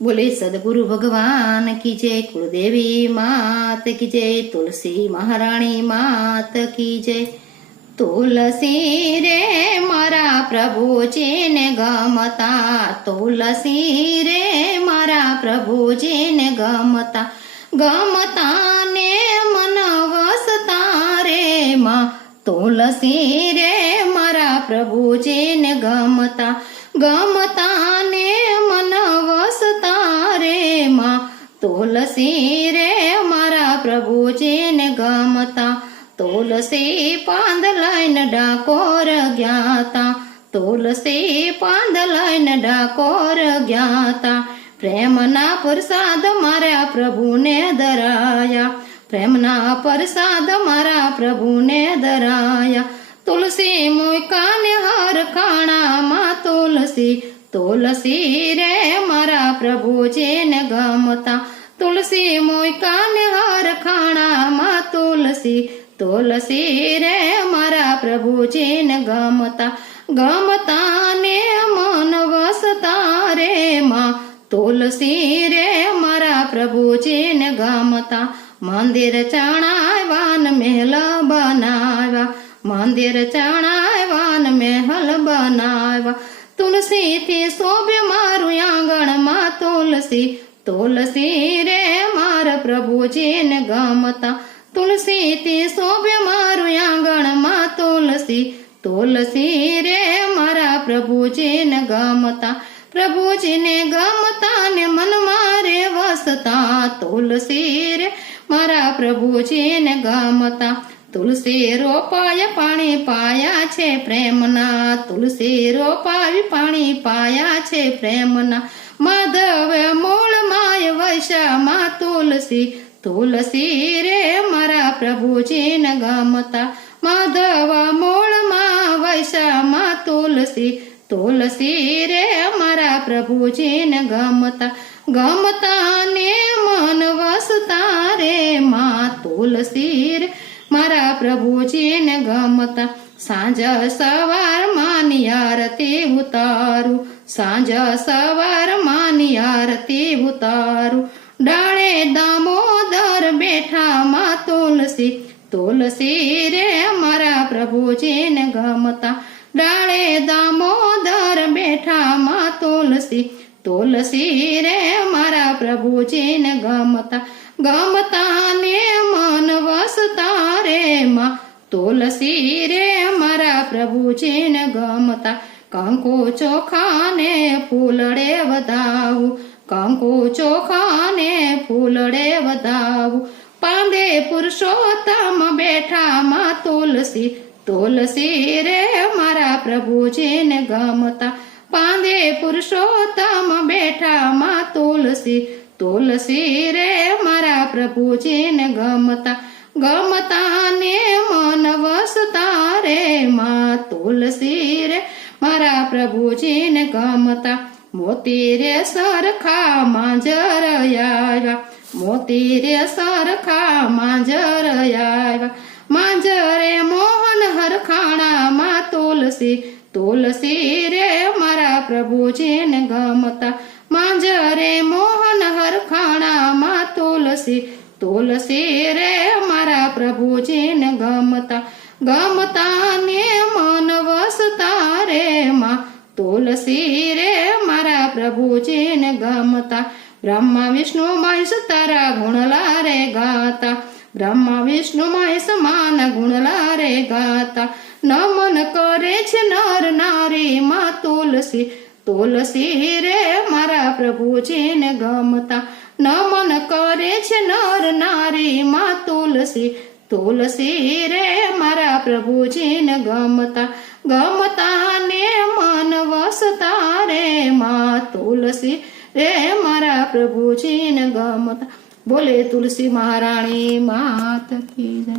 બોલે, સદગુરુ ભગવાન કી જય કુળદેવી માત કી જય, તુલસી મહારાણી માત કી જય. તુલસી રે મારા પ્રભુજીને ગમતા, તુલસી રે મારા પ્રભુજીને ગમતા ગમતા ને મન વસતા રે માં. તુલસી રે મારા પ્રભુજીને ગમતા ગમતા ને તુલસી રે મારા પ્રભુજીને ગમતા. તુલસી પાંદ લઈને ડાકોર જ્ઞાતા તુલસી પાંદ લઈને ડાકોર જ્ઞાતા પ્રેમના પ્રસાદ મારા પ્રભુને ધરાયા. પ્રેમના પ્રસાદ મારા પ્રભુને ધરાયા. તુલસી મુકાને હર ખાણામાં તુલસી. તુલસી રે મારા પ્રભુજીને ગમતા? તુલસી મુકાને હર ખાણામાં? તુલસી તુલસી રે મારા પ્રભુજીને ગમતા ગમતા? ને મન વસતા રે માં? તુલસી રે મારા પ્રભુજીને ગમતા? મંદિર ચણાવાન મહેલ બનાવ્યા મંદિર ચણાવાન મહેલ બનાવ્યા તુલસીથી શોભે મારું આંગણમાં તુલસી. તુલસી રે મારા પ્રભુજીને ગમતા. તુલસીથી શોભે મારું આંગણમાં તુલસી. તુલસી રે મારા પ્રભુજીને ગમતા. પ્રભુજીને ગમતા ને મન મારે વસતા. તુલસી રે મારા પ્રભુજીને ગમતા. તુલસી રોપાય પાણી પાયા છે પ્રેમના. તુલસી રોપાવી પાણી પાયા છે પ્રેમના. માધવ મૂળ માય વૈશામાં તુલસી. તુલસી રે મારા પ્રભુજીન ગમતા. માધવ મૂળમાં વૈશામાં તુલસી. તુલસી રે મારા પ્રભુજીન ગમતા. ગમતા ને મન વસતા રે માં. તુલસી રે મારા પ્રભુજીને ગમતા. સાંજ સવાર માની આરતી ઉતારું. સાંજ સવાર માની આરતી ઉતારું. ડાળે દામોદર બેઠા માં તુલસી. તુલસી રે મારા પ્રભુજીને ગમતા. ડાળે દામોદર બેઠા માં તુલસી. તુલસી રે મારા પ્રભુજીને ગમતા. ગમતા ને મન વસતા રે માં. તુલસી રે મારા પ્રભુજીને ગમતા. કંકુ ચોખાને ફૂલડે વધાવું. કંકુ ચોખાને ફૂલડે વધાવું. પાંદે પુરુષોત્તમ બેઠા માં તુલસી. તુલસી રે મારા પ્રભુજીને ગમતા. પાંદે પુરુષોત્તમ બેઠા માં તુલસી. તુલસી રે મારા પ્રભુજીને ગમતા ગમતા ને મન વસતા રે માં. તુલસી રે મારા પ્રભુજીને ગમતા, મોતી રે સરખા માંજર આવ્યા મોતી રે સરખા માંજર આવ્યા માંજરે મોહન હરખાણા માં તુલસી તુલસી રે મારા પ્રભુજીને ગમતા તુલસી રે મારા પ્રભુજીને ગમતા ગમતા ને મન વસતા રે માં. તુલસી રે મારા પ્રભુજીને ગમતા, બ્રહ્મા વિષ્ણુ મહેશ તારા ગુણલા રે ગાતા. બ્રહ્મા વિષ્ણુ મહેશ માન ગુણલા રે ગાતા. નમન કરે છે નર નારી માં તુલસી તુલસી રે મારા પ્રભુજીને ગમતા, નમન કરે છે નર નારી માં તુલસી. તુલસી રે મારા પ્રભુજીને ગમતા ગમતા ને મન વસતા રે માં તુલસી. રે મારા પ્રભુજીને ગમતા, બોલે તુલસી મહારાણી માત કી જય.